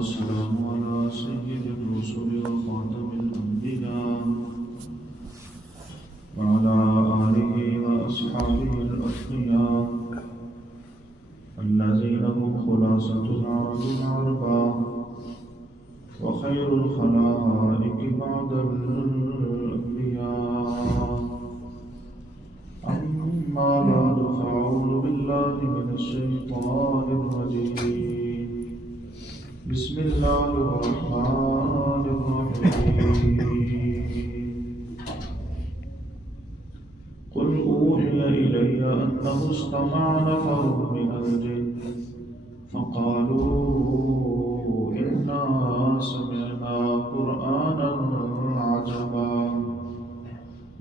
والسلام على سيد الرسل وخاتم الأنبياء وعلى آله وأصحابه الأتقياء الذين هم خلاصة العرب العرباء وخير الخلائق بعد الأنبياء. أما بعد فأعوذ بالله من الشيطان الرجيم. بسم الله الرحمن الرحيم. قل أوحي إلي أنه استمع نفر من الجن فقالوا إنا سمعنا قرآنا عجبا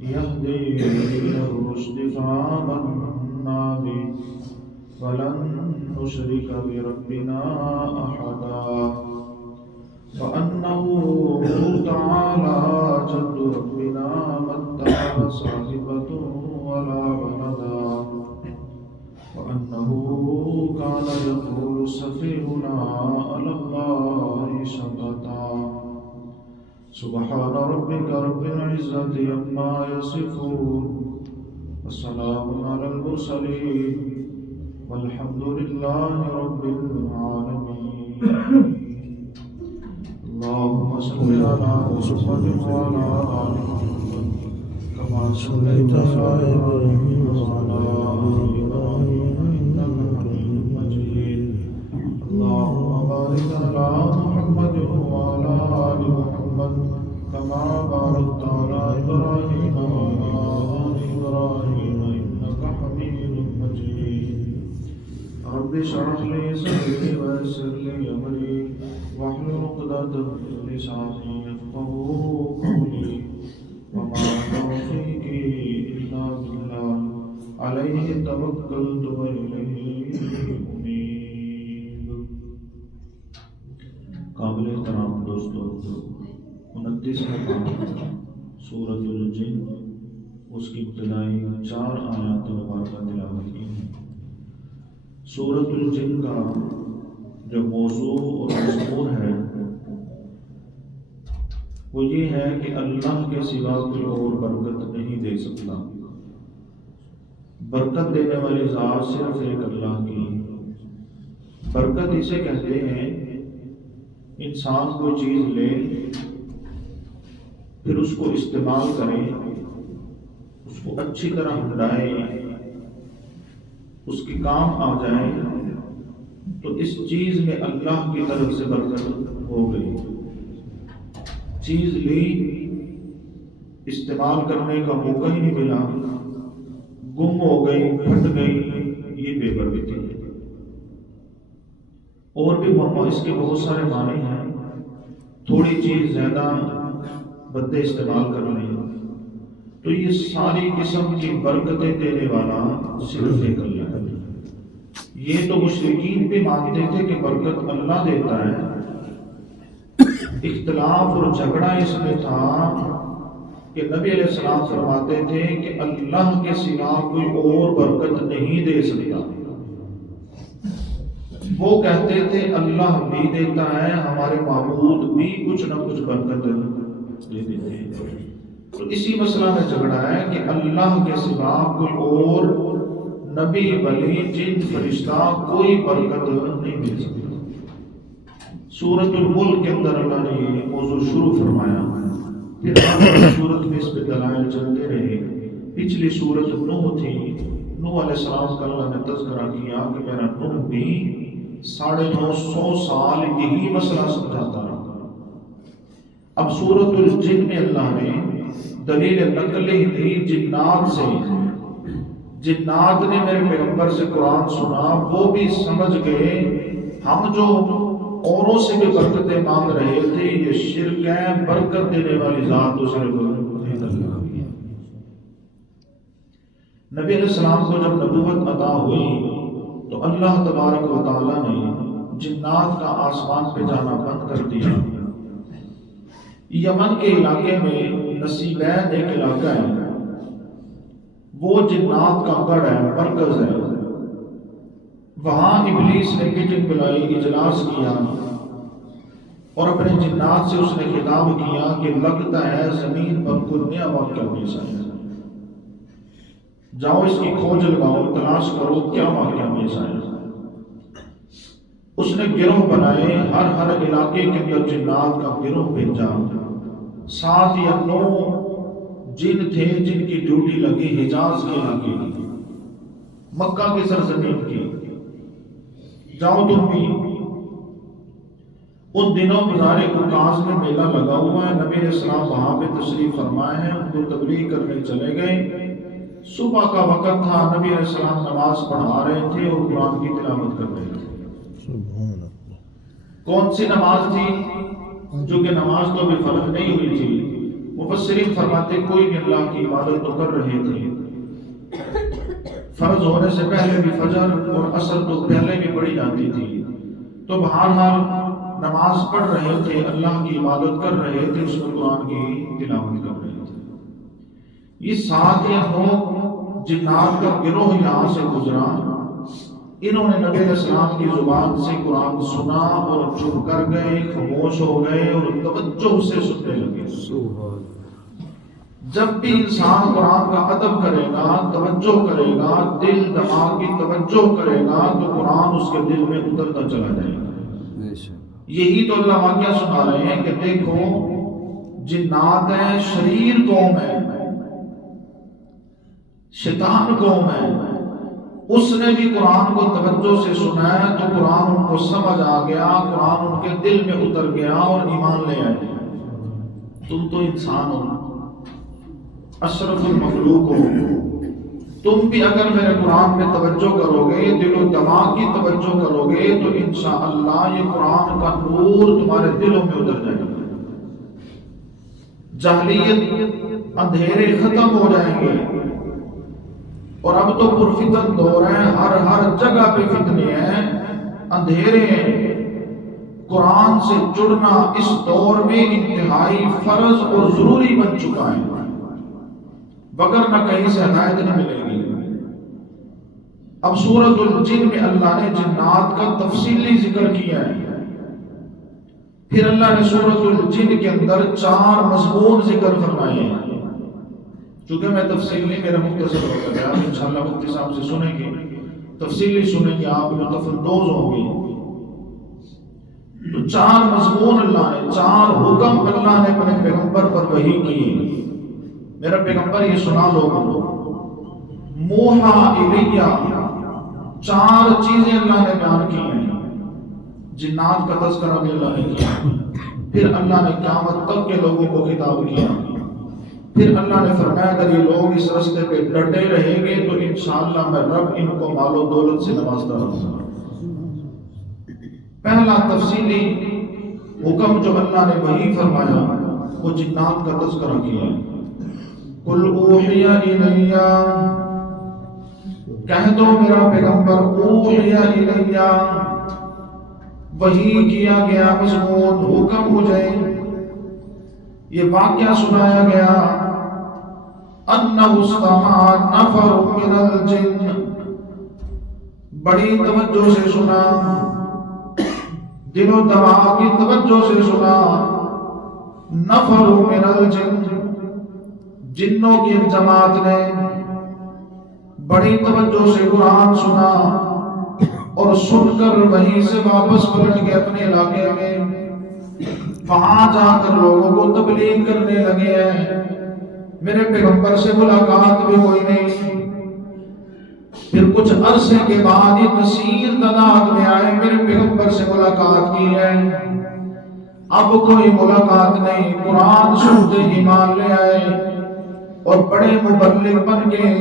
يهدي إلى الرشد فآمنا به ولن نشرك بربنا أحدا وأنه تعالى جد ربنا ما اتخذ صاحبة ولا ولدا وأنه كان يقول سفيهنا على الله شططا. سبحان ربك رب العزة عما يصفون والسلام على المرسلين والحمد لله رب العالمين. اللهم صل على محمد وعلى آل محمد كما صليت على إبراهيم وعلى آل إبراهيم إنك حميد مجيد. اللهم بارك على محمد وعلى آل محمد كما باركت على إبراهيم وعلى آل إبراهيم إنك حميد مجيد. رب اشرح لي صدري ويسر لي أمري واحلل عقدة من لساني يفقهوا قولي وما توفيقي إلا بالله عليه توكلت وإليه أنيب. قابل احترام دوستو، 29واں پارہ سورۃ الجن، اس کی ابتدائی 4 آیات مبارکہ تلاوت کی ہیں۔ سورۃ الجن کا جو موضوع اور مضمون ہے وہ یہ ہے کہ اللہ کے سوا کوئی اور برکت نہیں دے سکتا۔ برکت دینے والی ذات صرف ایک اللہ کی۔ برکت اسے کہتے ہیں انسان کوئی چیز لے، پھر اس کو استعمال کرے، اس کو اچھی طرح ہنڈائے، اس کی کام آ جائے، تو اس چیز میں اللہ کی طرف سے برکت ہو گئی۔ چیز لی، استعمال کرنے کا موقع ہی نہیں ملا، گم ہو گئی، پھٹ گئی، یہ بے برکتی ہے۔ اور بھی اس کے بہت سارے معنی ہیں۔ تھوڑی چیز زیادہ بندے استعمال کر لیں تو یہ ساری قسم کی برکتیں دینے والا صرف ایک اللہ ہے۔ یہ تو مشرکین بھی مانتے تھے کہ برکت اللہ دیتا ہے۔ اختلاف اور جھگڑا اس میں تھا کہ نبی علیہ السلام فرماتے تھے کہ اللہ کے سوا کوئی اور برکت نہیں دے سکتا۔ وہ کہتے تھے اللہ بھی دیتا ہے، ہمارے معبود بھی کچھ نہ کچھ برکت دے دیتے ہیں۔ تو اسی مسئلہ میں جھگڑا ہے کہ اللہ کے سوا کوئی اور نبی، ولی، جن، فرشتہ کوئی برکت نہیں مل سکتا۔ سورۃ الملک کے اندر اللہ نے یہ موضوع شروع فرمایا، پھر سورت میں اس پہ دلائل چلتے رہے۔ پچھلی سورت نوح تھی، نوح علیہ السلام کا اللہ نے تذکرہ کیا کہ میرا نوح بھی 950 سال یہی مسئلہ سمجھاتا رہا۔ اب سورۃ الجن میں اللہ نے دلیل نقلی دی جنات سے۔ جنات نے میرے پیغمبر سے قرآن سنا، وہ بھی سمجھ گئے ہم جو اوروں سے بھی برکتیں مانگ رہے تھے یہ شرک ہے، برکت دینے والی ذات تو صرف اللہ کی ہے۔ نبی علیہ السلام کو جب نبوت عطا ہوئی تو اللہ تبارک و تعالی نے جنات کا آسمان پہ جانا بند کر دیا۔ یمن کے علاقے میں نصیبین ایک علاقہ ہے، وہ جنات کا گڑھ ہے، مرکز ہے۔ وہاں ابلیس نے میٹنگ بلائی، اجلاس کیا اور اپنے جنات سے اس نے خطاب کیا کہ لگتا ہے زمین پر کوئی نیا واقعہ پیش آیا، جاؤ اس کی کھوج لگاؤ، تلاش کرو کیا واقعہ پیش آیا۔ اس نے گروہ بنائے، ہر علاقے کے اندر جنات کا گروہ بھیجا، 7 یا 9 جن تھے جن کی ڈیوٹی لگی حجاز کے علاقے کی، مکہ کی سرزمین کی، جاؤ تم بھی۔ ان دنوں بازار عکاظ میں میلہ لگا ہوا ہے، نبی علیہ السلام وہاں پہ تشریف فرمائے ہیں، ان کو تبلیغ کرنے چلے گئے۔ صبح کا وقت تھا، نبی علیہ السلام نماز پڑھا رہے تھے اور قرآن کی تلاوت کر رہے تھے۔ کون سی نماز تھی؟ جو کہ نماز تو ابھی فرض نہیں ہوئی تھی۔ مفسرین فرماتے کوئی بھی اللہ کی عبادت تو کر رہے تھے، فرض ہونے سے پہلے بھی فجر اور عصر تو پہلے بھی پڑھی جاتی تھی، تو بہرحال نماز پڑھ رہے تھے، اللہ کی عبادت کر رہے تھے، اس میں قرآن کی تلاوت کر رہے تھے۔ یہ 7 یا 9 جنات کا گروہ یہاں سے گزرا، انہوں نے نبی علیہ السلام کی زبان سے قرآن سنا اور چپ کر گئے، خاموش ہو گئے اور توجہ سے سننے لگے۔ جب بھی انسان قرآن کا ادب کرے گا، توجہ کرے گا، دل دماغ کی توجہ کرے گا، تو قرآن اس کے دل میں اترتا چلا جائے گا۔ یہی تو اللہ واقعہ سنا رہے ہیں کہ دیکھو جنات ہیں، شریر قوم ہے، شیطان قوم ہے، اس نے بھی قرآن کو توجہ سے سنا ہے تو قرآن ان کو سمجھ آ گیا، قرآن ان کے دل میں اتر گیا اور ایمان لے آئے۔ تم تو انسان ہو، اشرف المخلوق ہو، تم بھی اگر میرے قرآن میں توجہ کرو گے، دل و دماغ کی توجہ کرو گے، تو انشاءاللہ یہ قرآن کا نور تمہارے دلوں میں اتر جائے گا، جاہلیت اندھیرے ختم ہو جائیں گے۔ اور اب تو پرفتن دور ہے، ہر جگہ پہ فتنے ہیں، اندھیرے ہیں۔ قرآن سے جڑنا اس دور میں انتہائی فرض اور ضروری بن چکا ہے، بغیر نہ کہیں سے ہدایت نہیں ملے گی۔ اب سورۃ الجن میں اللہ نے جنات کا تفصیلی ذکر کیا ہے، پھر اللہ نے سورۃ الجن کے اندر 4 مضمون ذکر فرمائے ہیں۔ چونکہ میں تفصیلی میرا مختصر ہو گیا، انشاءاللہ مفتی صاحب سے سنیں گے، تفصیلی سنیں گے، آپ لطف اندوز ہوں گے۔ تو 4 مضمون اللہ نے، 4 حکم اللہ نے اپنے پیغمبر پر وحی کیے۔ میرا پیغمبر یہ سنا لوگوں کو، موحا الیہ، 4 چیزیں اللہ نے بیان کی ہیں۔ جنات کا تذکرہ بھی اللہ نے کیا، پھر اللہ نے قیامت تک کے لوگوں کو خطاب کیا، پھر اللہ نے فرمایا اگر یہ لوگ اس راستے پہ ڈٹے رہیں گے تو انشاءاللہ میں رب ان کو مال و دولت سے نوازتا رہوں گا۔ پہلا تفصیلی حکم جو اللہ نے وحی فرمایا وہ جنات کا تذکرہ کیا۔ قل اوحی الی، کہہ دو میرا پیغمبر، اوحی الی، وحی کیا گیا مضمون، حکم مجھے یہ واقعہ سنایا گیا، انہ استمع نفر من الجن، بڑی توجہ سے سنا، دل و دماغ کی توجہ سے سنا، نفر من الجن، جنوں کی ایک جماعت نے بڑی توجہ سے قرآن سنا اور سن کر وہیں سے واپس پلٹ کے اپنے علاقے میں وہاں جا کر لوگوں کو تبلیغ کرنے لگے ہیں۔ میرے پیغمبر سے ملاقات بھی ہوئی نہیں، پھر کچھ عرصے کے بعد یہ کثیر تعداد میں آئے، میرے پیغمبر سے ملاقات کی ہے، اب کوئی ملاقات نہیں، قرآن سنتے ایمان لے آئے اور بڑے مبلغ بن کے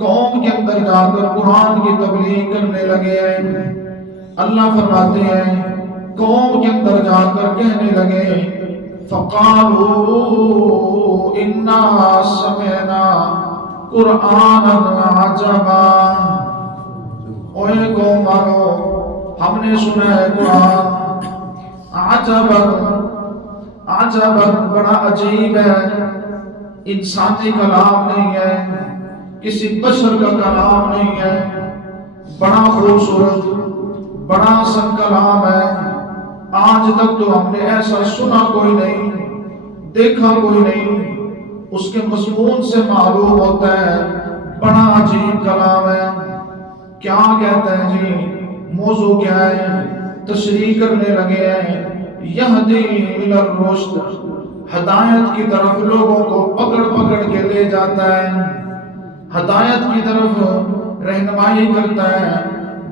قوم کے اندر جا کر قرآن کی تبلیغ کرنے لگے ہیں۔ اللہ فرماتے ہیں قوم کے اندر جا کر کہنے لگے فقالوا انا سمعنا قرآنا عجبا، اوے قوم والو ہم نے سنا ہے قرآن عجبا، عجبا بڑا عجیب ہے، انسانی کلام نہیں ہے، کسی بشر کا کلام نہیں ہے، بڑا خوبصورت بڑا سن کلام ہے، آج تک تو ہم نے ایسا سنا کوئی نہیں، دیکھا کوئی نہیں۔ اس کے مضمون سے معلوم ہوتا ہے بڑا عجیب کلام ہے۔ کیا کہتا ہے جی؟ موضوع کیا ہے؟ تشریح کرنے لگے ہیں، یہدی الی الرشد، ہدایت کی طرف لوگوں کو پکڑ پکڑ کے لے جاتا ہے، ہدایت کی طرف رہنمائی کرتا ہے،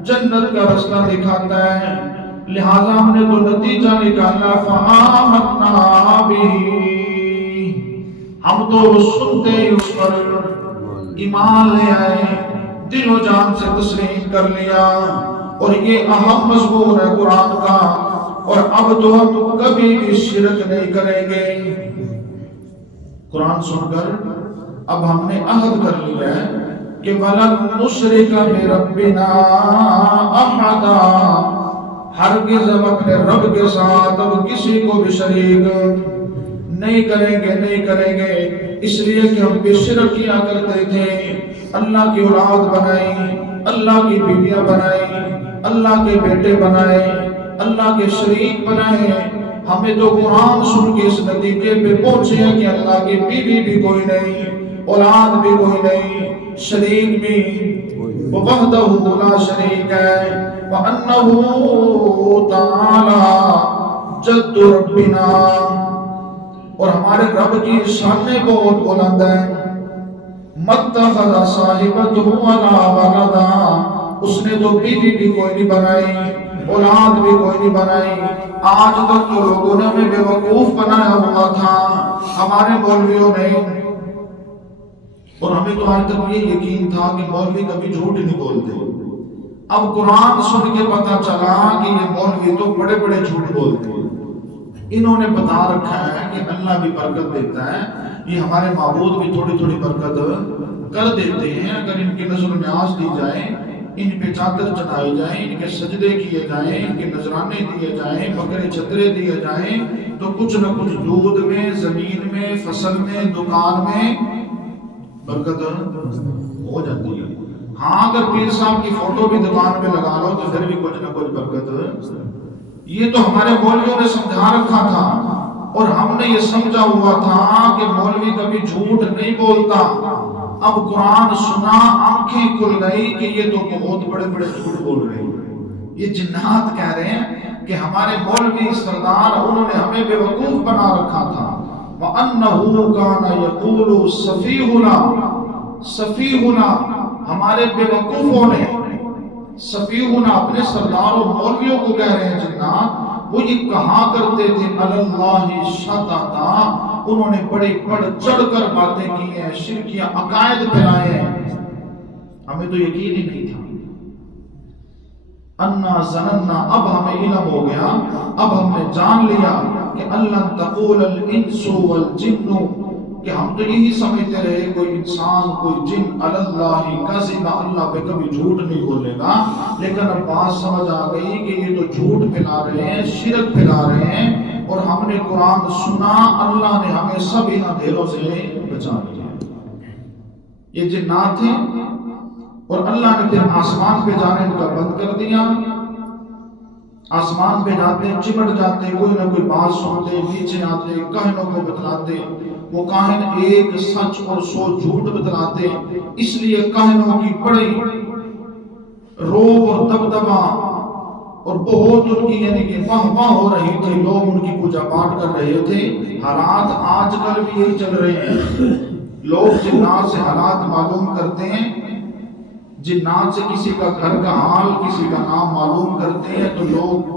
جنت کا رستہ دکھاتا ہے۔ لہذا ہم نے تو نتیجہ نکالا فآمنا بہ، ہم تو سنتے ہی اس پر ایمان لے آئے، دل و جان سے تسلیم کر لیا۔ اور یہ اہم مضمون ہے قرآن کا، اور اب تو ہم کبھی بھی شرک نہیں کریں گے۔ قرآن سن کر اب ہم نے عہد کر لیا ہے کہ وَلَن نُشْرِكَ بِرَبِّنَا أَحَدًا، ہرگز ہم اپنے رب کے ساتھ اب کسی کو بھی شریک نہیں کریں گے، نہیں کریں گے۔ اس لیے کہ ہم بے شرک کیا کرتے تھے، اللہ کی اولاد بنائی، اللہ کی بیویاں بنائی، اللہ کے بیٹے بنائے، اللہ کے شریک بنائے۔ ہمیں تو قرآن سن کے اس نتیجے پہ پہنچے ہیں کہ اللہ کی بیوی بھی کوئی نہیں، اولاد بھی کوئی نہیں، شریک بھی وحدہ لا شریک ہے، وَأَنَّهُ تَعَالَى جَدُّ رَبِّنَا، اور ہمارے رب کی شان بہت بلند ہے۔ مَتَّخَذَ صَاحِبَتُهُ وَلَا وَلَدًا، اس نے تو بیوی بھی کوئی نہیں بنائی، اولاد بھی کوئی نہیں بنائی۔ آج تک تو لوگوں نے ہمیں بے وقوف بنایا ہوا تھا، ہمارے مولویوں نے، اور ہمیں تو آج تک یہ یقین تھا کہ مولوی کبھی جھوٹ نہیں بولتے۔ اب قرآن سن کے پتا چلا کہ یہ مولوی تو بڑے بڑے جھوٹ بولتے ہیں۔ انہوں نے بتا رکھا ہے کہ اللہ بھی برکت دیتا ہے، یہ ہمارے معبود بھی تھوڑی تھوڑی برکت کر دیتے ہیں اگر ان کی نظر و نیاز دی جائے، ان پہ چادر چڑھائی جائیں، ان کے سجدے کیے جائیں، ان کے نذرانے دیے جائیں، بکرے چھترے دیے جائیں، تو کچھ نہ کچھ دودھ میں، زمین میں، فصل میں، دکان میں برکت ہو جاتی ہے۔ ہاں اگر پیر صاحب کی فوٹو بھی دکان پہ لگا لو تو پھر بھی کچھ نہ کچھ برکت۔ یہ تو ہمارے مولویوں نے سمجھا رکھا تھا، اور ہم نے یہ سمجھا ہوا تھا کہ مولوی کبھی جھوٹ نہیں بولتا۔ اب قرآن سنا، آنکھیں کھل گئی کہ یہ تو بہت بڑے بڑے جھوٹ بول رہے ہیں۔ یہ جنات کہہ رہے ہیں کہ ہمارے مولوی سردار انہوں نے ہمیں بے وقوف بنا رکھا تھا۔ وَأَنَّهُ كَانَ يَقُولُ سَفِيهُنَا، سفیہنا ہمارے بے وقوفوں نے، سفیہنا اپنے سردار و مولویوں کو کہہ رہے ہیں جنات، وہ یہ کہا کرتے تھے علی اللہ شططا، انہوں نے بڑے بڑھ چڑھ کر باتیں کی ہیں، شرکیہ عقائد پھیلائے ہیں، ہمیں تو یقین ہی نہیں تھا۔ انا ظننا، اب ہمیں علم ہو گیا، اب ہم نے جان لیا کہ اللہ تقول الانس والجن، کہ ہم تو یہی سمجھتے رہے کوئی انسان کوئی جن علی اللہ کذبا، اللہ پہ کبھی جھوٹ نہیں بولے گا، لیکن اب بات سمجھ آ گئی کہ یہ تو جھوٹ پھیلا رہے ہیں، شرک پھیلا رہے ہیں، اور ہم نے قرآن سنا، اللہ نے ہمیں سب ان اندھیروں سے بچا لیا۔ یہ جنات تھے، اور اللہ نے پھر آسمان پہ جانے ان کا بند کر دیا۔ آسمان پہ جاتے، چمٹ جاتے، کوئی نہ کوئی بات سنتے، نیچے آتے، کاہنوں کو بتلاتے، وہ کاہن ایک سچ اور 100 جھوٹ بتلاتے، اس لیے کاہنوں کی بڑی روب اور دبدبا اور بہت ان کی یعنی کہ واہ واہ ہو رہی تھی، لوگ ان کی پوجا پاٹ کر رہے تھے۔ حالات آج کل بھی یہی چل رہے ہیں، لوگ جنات سے حالات معلوم کرتے ہیں، جنات سے کسی کا گھر کا حال، کسی کا نام معلوم کرتے ہیں، تو لوگ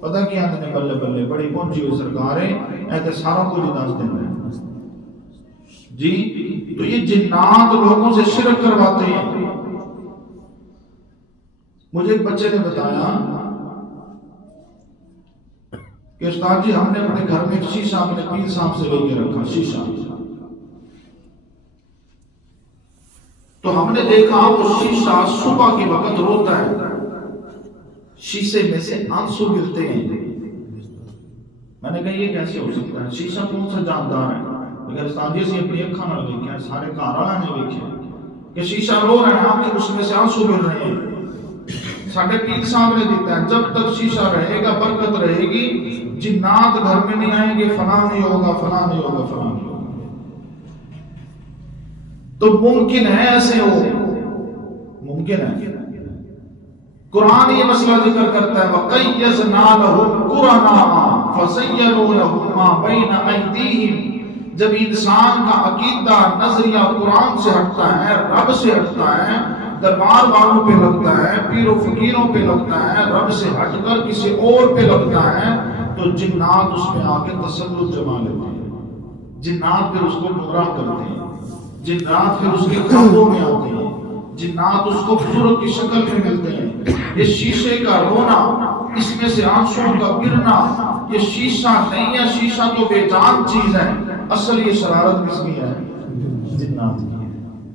پتہ کیا آتے ہیں، بلے بلے بڑی پہنچی ہوئی سرکاریں ایسے سارا کچھ دس دن میں جی۔ تو یہ جنات لوگوں سے شرک کرواتے ہیں۔ مجھے ایک بچے نے بتایا کہ استاد جی ہم نے اپنے گھر میں ایک شیشہ اپنے پیر صاحب سے لے کے رکھا، شیشہ، تو ہم نے دیکھا وہ شیشہ صبح کے وقت روتا ہے، شیشے میں سے آنسو گرتے ہیں۔ میں نے کہا یہ کیسے ہو سکتا ہے، شیشہ کون سا جاندار ہے؟ اگر استاد جی سے اپنی اکھاں نال ویکھیا، سارے گھر والوں نے ویکھیا کہ شیشہ رو رہا ہے، آنکھیں اس میں سے آنسو گر رہے ہیں۔ ساڑھے پیر صاحب نے دیتا ہے جب تک شیشہ رہے گا برکت رہے گی، جنات گھر میں نہیں آئیں گے، فلاں نہیں ہوگا، فلاں نہیں ہوگا، فلاں نہیں ہوگا۔ تو ممکن ہے ایسے ہو، ممکن ہے۔ قرآن یہ مسئلہ ذکر کرتا ہے وَقَيَّزْنَا لَهُمْ قُرَنَاءَ فَزَيَّنُوا لَهُم مَّا بَيْنَ أَيْدِيهِمْ۔ جب انسان کا عقیدہ نظریہ قرآن سے ہٹتا ہے، رب سے ہٹتا ہے، دربار والوں پہ لگتا ہے، پیر و فقیروں پہ لگتا ہے، رب سے ہٹ کر کسی اور پہ لگتا ہے، تو جنات اس میں آ کے تسلط جما لیتے ہیں، جنات پھر اس کو گمراہ کرتے ہیں، جنات پھر اس کے خوابوں میں آتے ہیں، جنات اس کو بزرگ کی شکل میں ملتے ہیں۔ یہ شیشے کا رونا، اس میں سے آنسوں کا گرنا، یہ شیشہ نہیں ہے، شیشہ تو بے جان چیز ہے، اصل یہ شرارت کس کی ہے؟ جنات کی ہے،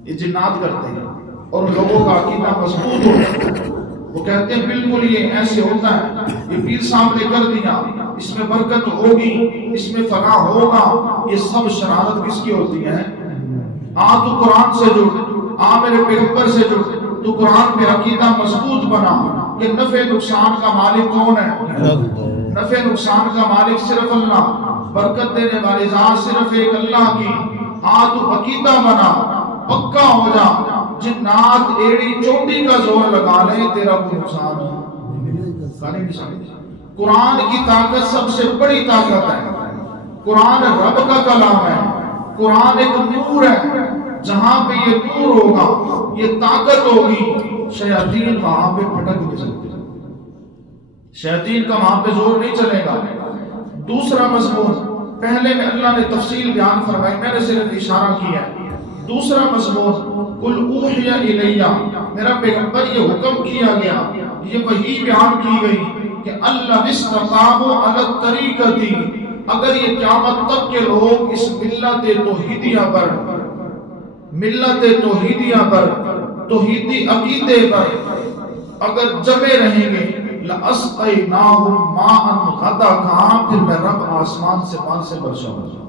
یہ جنات کرتے ہیں۔ اور لوگوں کا عقیدہ مضبوط ہوتا ہے، وہ کہتے ہیں بالکل یہ ایسے ہوتا ہے، یہ پیر صاحب نے کر دیا، اس میں برکت ہوگی، اس میں فلاح ہوگا۔ یہ سب شرارت کس کی ہوتی ہے؟ تو قرآن سے جڑ، میرے پیغمبر سے جڑ، تو قرآن پہ عقیدہ مضبوط بنا کہ نفع نقصان کا مالک کون ہے؟ نفع نقصان کا مالک صرف اللہ، برکت دینے والی ذات صرف ایک اللہ کی۔ تو عقیدہ بنا، پکا ہو جا، جنات ایڑی چوٹی کا زور لگا لیں، تیرا کوئی نقصان نہیں۔ قرآن کی طاقت سب سے بڑی طاقت ہے، قرآن رب کا کلام ہے، قرآن ایک نور ہے، جہاں پہ یہ نور ہوگا، یہ طاقت ہوگی، شیاطین وہاں پہ پھٹک نہیں سکتے، شیاطین کا وہاں پہ زور نہیں چلے گا۔ دوسرا مضمون، پہلے میں اللہ نے تفصیل بیان فرمائی، میں نے صرف اشارہ کیا ہے۔ دوسرا مضمون، قُلْ أُوحِيَ إِلَيَّ، میرا پیغمبر یہ حکم کیا گیا، یہ وحی بیان کی گئی کہ اللہ استقاموا علی الطریقۃ، اگر یہ قیامت تک کے لوگ اس ملت توحیدیہ پر، ملت توحیدیہ پر، توحیدی عقیدے پر اگر جمے رہیں گے، لَأَسْقَيْنَاهُمْ مَاءً غَدَقًا، پھر میں رب آسمان سے پانی سے برساؤں گا،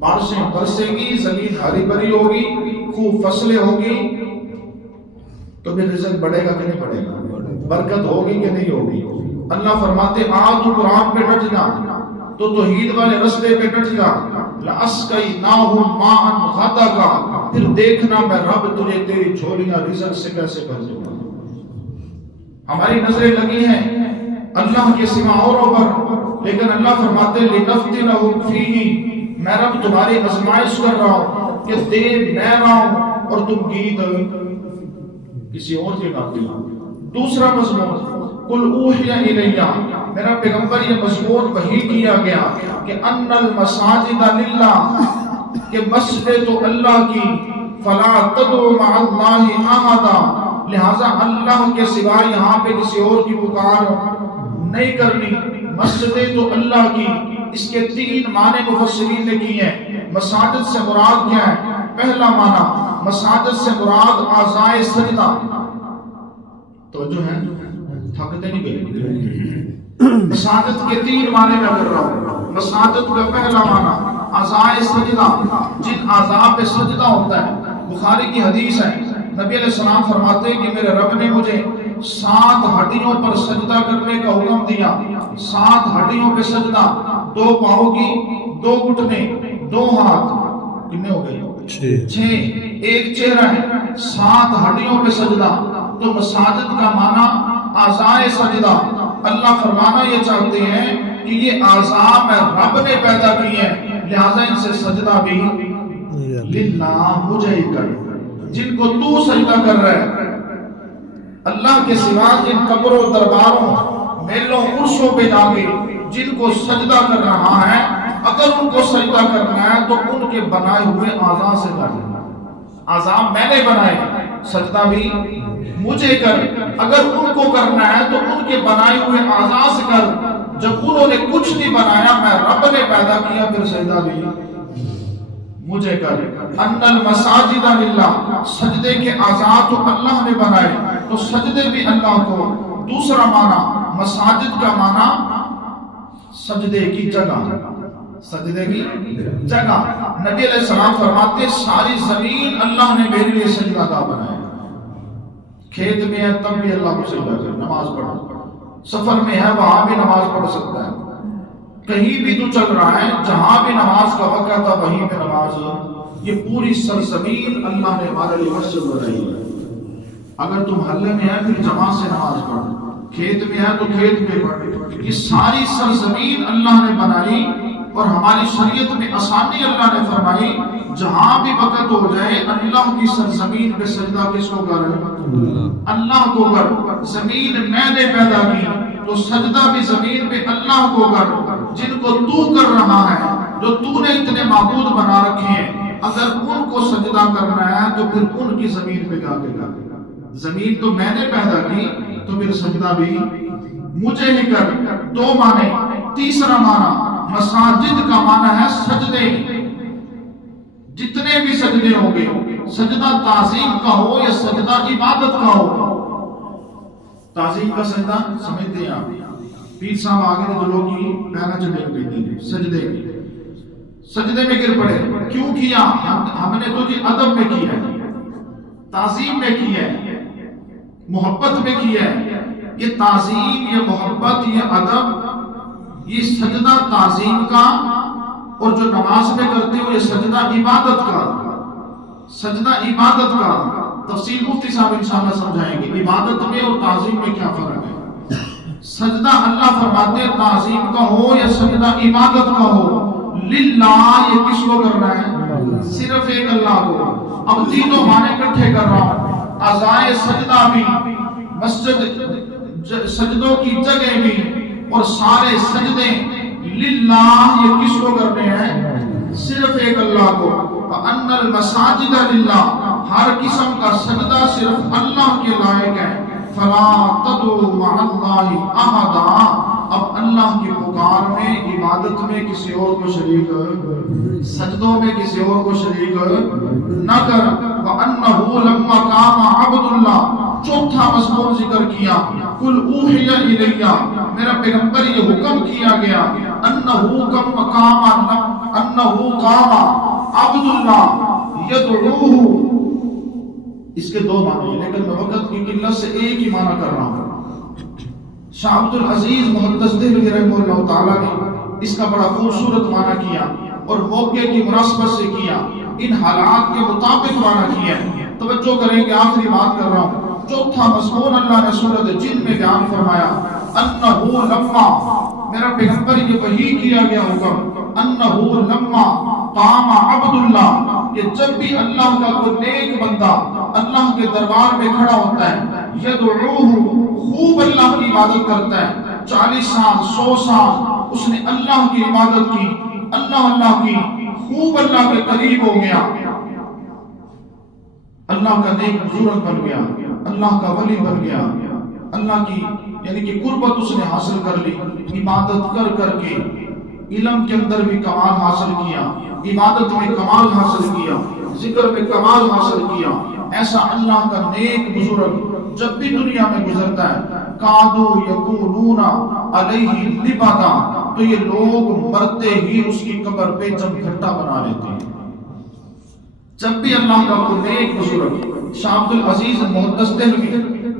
بارشیں برسیں گی، زمین ہری بھری ہوگی، خوب فصلیں ہوگی، تو پھر رزق بڑھے گا کہ نہیں بڑھے گا؟ برکت ہوگی کہ نہیں ہوگی؟ اللہ فرماتے تو قرآن پہ ڈٹ جا، تو توحید والے رستے پہ ڈٹ جا، لَأَسْقَيْنَاهُمْ مَاءً غَدَقًا، پھر دیکھنا میں رب تجھے تیری جھولیاں رزق سے کیسے بھر دوں گا۔ ہماری نظریں لگی ہیں اللہ کے سوا اوروں پر، لیکن اللہ فرماتے لِنَفْتِنَهُمْ فِيهِ، میں رب تمہاری آزمائش کر رہا ہوں کہ دین میں رہا ہوں اور تم گیت کسی اور کے گاتے ہو۔ دوسرا مضمون، قُلْ أُوحِيَ إِلَيَّ، میرا پیغمبر یہ مضمون وحی کیا گیا کہ ان المساجد للہ، کہ مسجد تو اللہ کی، فلا تدعوا مع اللہ احدا، لہذا اللہ کے سوا یہاں پہ کسی اور کی پکار نہیں کرنی، مسجد تو اللہ کی۔ اس کے تین معنی مفسرین نے کیے ہیں۔ مساجد سے مراد کیا ہے؟ پہلا معنی، مساجد سے مراد اعضائے سجدہ، توجہ ہے، تھکتے نہیں گئے، مساجد کے تین معنی میں کر رہا ہوں۔ مساجد کا پہلا معنی اعضائے سجدہ، جن اعضاء پہ سجدہ ہوتا ہے۔ بخاری کی حدیث ہے، نبی علیہ السلام فرماتے ہیں کہ میرے رب نے مجھے 7 ہڈیوں پر سجدہ کرنے کا حکم دیا۔ 7 ہڈیوں پہ سجدہ، 2 پاؤں کی، 2 گھٹنے، 2 ہاتھ، کتنے ہو گئے؟ 6، ایک چہرہ ہے، 7 ہڈیوں پہ سجدہ۔ تو مساجد کا معنی اعضائے سجدہ۔ اللہ فرمانا یہ چاہتے ہیں کہ یہ اعضاء میں رب نے پیدا کیے ہیں، لہذا ان سے سجدہ بھی للہ، مجھے ہی کر۔ جن کو تو سجدہ کر رہا ہے، اللہ کے سوا جن قبروں، درباروں، میلوں، عرشوں پہ جا کے جن کو سجدہ کر رہا ہے، اگر ان کو سجدہ کرنا ہے تو ان کے بنائے ہوئے اعضاء سے کرنا۔ اعضاء میں نے بنائے، سجدہ بھی مجھے کر۔ اگر ان کو کرنا ہے تو ان کے بنائے ہوئے اعضاء سے کر۔ جب انہوں نے کچھ نہیں بنایا، میں رب نے پیدا کیا، پھر سجدہ بھی مجھے کر۔ ان المساجد للہ، سجدے کے اعضاء تو اللہ نے بنائے، تو سجدے بھی اللہ کو۔ دوسرا معنی، مساجد کا معنی سجدے کی جگہ، سجدے کی جگہ۔ نبی علیہ السلام فرماتے ساری زمین اللہ نے میرے لیے سجدہ گاہ بنایا، کھیت میں ہے تب بھی اللہ کو سجدہ کر، نماز پڑھ، سفر میں ہے وہاں بھی نماز پڑھ سکتا ہے، کہیں بھی تو چل رہا ہے جہاں بھی نماز کا وقت تھا وہیں پہ نماز. یہ پوری سرزمین اللہ نے ہمارے لیے مسجد بنائی ہے. اگر تم محلے میں ہے پھر جماعت سے نماز پڑھ، کھیت میں ہے تو کھیت میں پڑھ. یہ ساری سرزمین اللہ نے بنائی اور ہماری شریعت میں آسانی اللہ نے فرمائی. جہاں بھی وقت ہو جائے اللہ کی سرزمین پہ سجدہ کس کو کر؟ اللہ کو کر. زمین میں نے پیدا کی تو سجدہ بھی زمین پہ اللہ کو کر. جن کو تو کر رہا ہے، جو تو نے اتنے معبود بنا رکھے ہیں، اگر ان کو سجدہ کرنا ہے تو پھر ان کی زمین پہ جا کے کر. زمین تو میں نے پیدا کی تو پھر سجدہ بھی مجھے ہی کر. دو معنی. تیسرا معنی مساجد کا معنی ہے سجدے. جتنے بھی سجدے ہوں گے، سجدہ تعظیم کا ہو یا سجدہ عبادت کا ہو. تعظیم کا سجدہ سمجھتے ہیں آپ، پیر صاحب آگے تو لوگ کی پہنا چڑھے ہوئے سجدے کی، سجدے میں گر پڑے. کیوں کیا؟ ہم نے تو جی ادب میں کیا ہے، تعظیم میں کیا ہے، محبت میں کیا ہے. یہ تعظیم، یہ محبت، یہ ادب، یہ سجدہ تعظیم کا. اور جو نماز میں کرتے ہو یہ سجدہ عبادت کا. سجدہ عبادت کا تفصیل مفتی صاحب انشاءاللہ سمجھائیں گے. عبادت میں اور تعظیم میں کیا فرق ہے. سجدہ اللہ فرماتے ہیں تعظیم کا ہو یا سجدہ عبادت کا ہو، للہ یہ کس کو کرنا ہے؟ صرف ایک اللہ کو. اب تینوں معنی اکٹھے کر رہا ہوں. اعضائے سجدہ بھی، مسجد سجدوں کی جگہ بھی، اور سارے سجدے للہ یہ کس کو کرنے ہیں؟ صرف ایک اللہ کو. وَأَنَّ الْمَسَاجِدَ لِلَّهِ، ہر قسم کا سجدہ صرف اللہ کے لائق ہے. فَلَا تَدْعُوا مَعَ اللَّهِ أَحَدًا، اب اللہ کی پکار میں، عبادت میں کسی اور کو شریک، سجدوں میں کسی اور کو شریک نہ کر. وَأَنَّهُ لَمَّا قَامَ عَبْدُ اللَّهِ، چوتھا مضمون ذکر کیا. قُلْ أُوحِيَ إِلَيَّ، میرا پیغمبر یہ حکم کیا گیا، أَنَّهُ قَامَ عَبْدُ اللَّهِ يَدْعُوهُ. اس کے دو معنی ہیں لیکن میں وقت کی قلت سے ایک ہی معنی کر رہا ہوں. شاہ عبد العزیز محدث دہلوی رحمہ اللہ تعالیٰ نے اس کا بڑا خوبصورت معنی کیا اور موقع کی مناسبت سے کیا، ان حالات کے مطابق معنی کیا. توجہ کریں کہ آخری بات کر رہا ہوں. چوتھا مضمون اللہ نے سورۃ جن میں بیان فرمایا، انہو لما، میرا پیغمبر یہ وحی کیا گیا حکم، انہو لما قام عبد اللہ، کہ جب بھی اللہ کا کوئی نیک بندہ اللہ کے دربار میں کھڑا ہوتا ہے، یدعوہ، خوب اللہ کی عبادت کرتا ہے، 40 سال 100 سال اس نے اللہ کی عبادت کی، اللہ کی، خوب اللہ کے قریب ہو گیا، اللہ کا نیک بزرگ بن گیا، اللہ کا ولی بن گیا، اللہ کی یعنی کہ قربت اس نے حاصل کر لی. عبادت کر کر کے علم کے اندر بھی کمال حاصل کیا، عبادت میں کمال حاصل کیا، ذکر میں کمال حاصل کیا. ایسا اللہ کا نیک بزرگ جب بھی دنیا میں گزرتا ہے، کادو یکونون علیہ لبادا، تو یہ لوگ مرتے ہی اس کی قبر پہ جمگھٹا بنا لیتے ہیں. جب بھی اللہ کا کوئی نیک بزرگ، شاہ عبد العزیز محدث دہلوی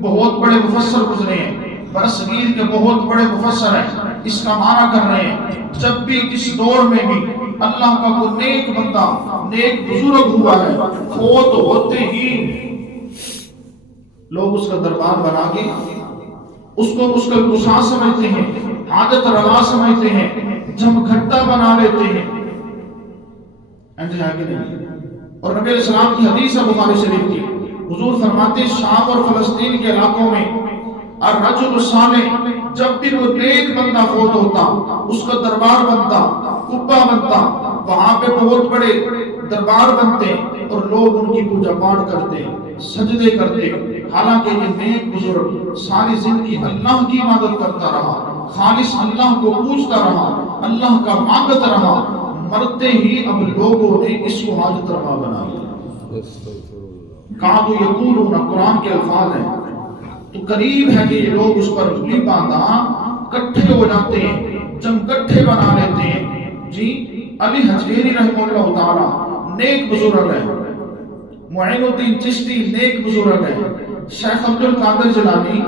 بہت بڑے مفسر گزرے ہیں، برصغیر کے بہت بڑے مفسر ہیں، اس کا معنی کر رہے ہیں. جب بھی اس دور میں بھی اللہ کا کوئی نیک بندہ، نیک بزرگ ہوا ہے، فوت ہوتے ہی لوگ اس کا دربار بنا کے اس کو مشکل کشا سمجھتے ہیں، حاجت روا سمجھتے ہیں، جمگھٹا بنا لیتے ہیں. اور نبی علیہ السلام کی حدیث ہے بخاری شریف کی، حضور فرماتے شام اور فلسطین کے علاقوں میں الرجل الصالح، جب بھی کوئی نیک بندہ فوت ہوتا اس کا دربار بنتا، قبہ بنتا، وہاں پہ بہت بڑے دربار بنتے اور لوگ ان کی پوجا پاٹ کرتے، سجدے کرتے. حالانکہ یہ نیک بزرگ ساری زندگی اللہ کی عبادت کرتا رہا، خالص اللہ کو پوجتا رہا، اللہ کا مانگتا رہا، مرتے ہی اب لوگوں نے اس کو حاجت روا بنا لیا. کادو یقولون، قرآن کے الفاظ ہیں، تو قریب ہے کہ یہ لوگ اس پر لبادا کٹھے ہو جاتے ہیں، جمگٹھے بنا لیتے ہیں. جی علی حجویری رحمہ اللہ تعالی نیک بزرگ ہے، معین الدین چشتی نیک بزرگ ہے، شیخ عبد القادر جیلانی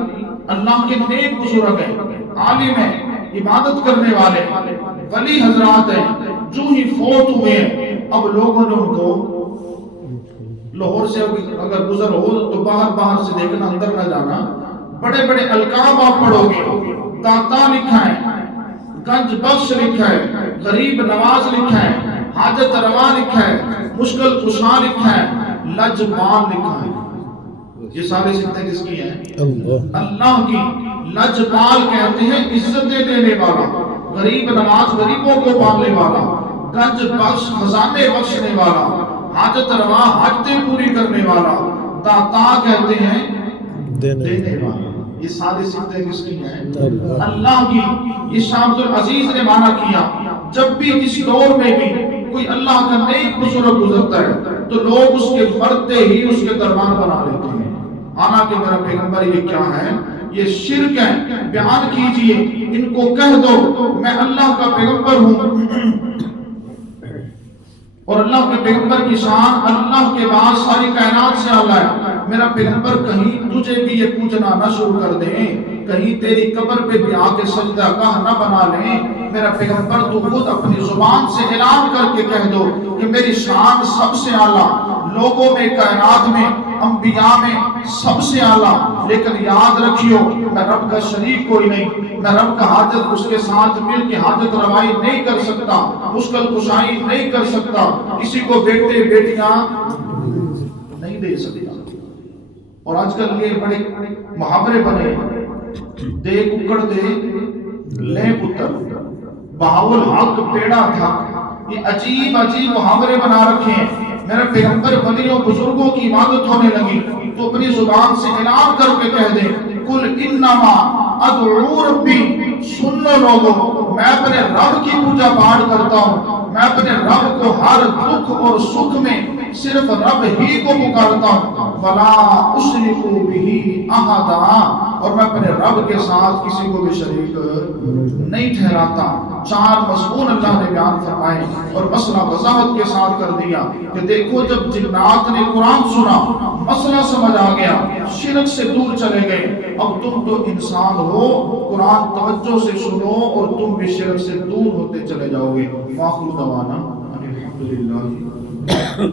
اللہ کے نیک بزرگ ہیں، عالم ہیں، عبادت کرنے والے ولی حضرات ہیں، جو ہی فوت ہوئے ہیں اب لوگوں نے ان کو لاہور سے اگر گزر ہو تو باہر سے دیکھنا، اندر نہ جانا، بڑے بڑے القاب آپ پڑھو گے، داتا لکھا ہے، گنج بخش لکھا ہے، غریب نواز لکھا ہے، حاجت روا لکھا ہے، مشکل کشا لکھا ہے، لجپال لکھا ہے۔ یہ سارے صفتیں کس کی ہیں؟ اللہ کی۔ لجپال کہتے ہیں عزتیں دینے والا، غریب نواز غریبوں کو پالنے والا، گنج بخش خزانے بخشنے والا، حاجت روا حاجتیں پوری کرنے والا، داتا کہتے ہیں دینے والا۔ یہ ساری صفتیں کس کی ہیں؟ اللہ کی۔ یہ شاہ عبد العزیز نے مانا کیا جب بھی اس دور میں بھی کوئی اللہ کا نیک بزرگ گزرتا ہے تو لوگ اس کے مرتے ہی اس کے دربار بنا لیتے ہیں، حالانکہ میرا پیغمبر یہ کیا ہے؟ یہ شرک ہے۔ بیان کیجئے، ان کو کہہ دو میں اللہ کا پیغمبر ہوں، اور اللہ کے پیغمبر کی شان اللہ کے بعد ساری کائنات سے اعلیٰ ہے۔ میرا پیغمبر کہیں تجھے بھی یہ پوچھنا نہ شروع کر دیں، کہیں تیری قبر پہ بھی آ کے سجدہ گاہ نہ بنا لیں۔ میرا پیغمبر تو خود اپنی زبان سے اعلان کر کے کہہ دو کہ میری شان سب سے اعلیٰ، لوگوں میں، کائنات میں، انبیاء میں سب سے اعلیٰ۔ لیکن یاد رکھیو میں رب کا شریک کوئی نہیں، میں رب کا حاجت اس کے ساتھ مل کے حاجت روائی نہیں کر سکتا، مشکل کشائی نہیں کر سکتا، کسی کو بیٹے بیٹیاں نہیں دے سکتا۔ اور آج کل یہ بڑے محاورے بنے، دے ککڑ دے لے پتر، بہاول حق پیڑا تھا، یہ عجیب محاورے بنا رکھے ہیں۔ میرے پیغمبر ولیوں بزرگوں کی عبادت ہونے لگی تو اپنی زبان سے اعلان کر کے کہہ دے قل انما ادعو ربی، سن لو لوگوں، میں اپنے رب کی پوجا پاٹ کرتا ہوں، میں اپنے رب کو ہر دکھ اور سکھ میں صرف رب ہی کو پکارتا ہوں، ولا اشرک بہ احدا، اور میں اپنے رب کے ساتھ کسی کو بھی شریک نہیں ٹھہراتا۔ چار مضمون اللہ نے بیان فرمائے اور مسئلہ وضاحت کے ساتھ کر دیا کہ دیکھو جب جنات نے قرآن سنا، مسئلہ سمجھ آ گیا، شرک سے دور چلے گئے۔ اب تم تو انسان ہو، قرآن توجہ سے سنو اور تم بھی شرک سے دور ہوتے چلے جاؤ گے۔ وآخر دعوانا الحمدللہ۔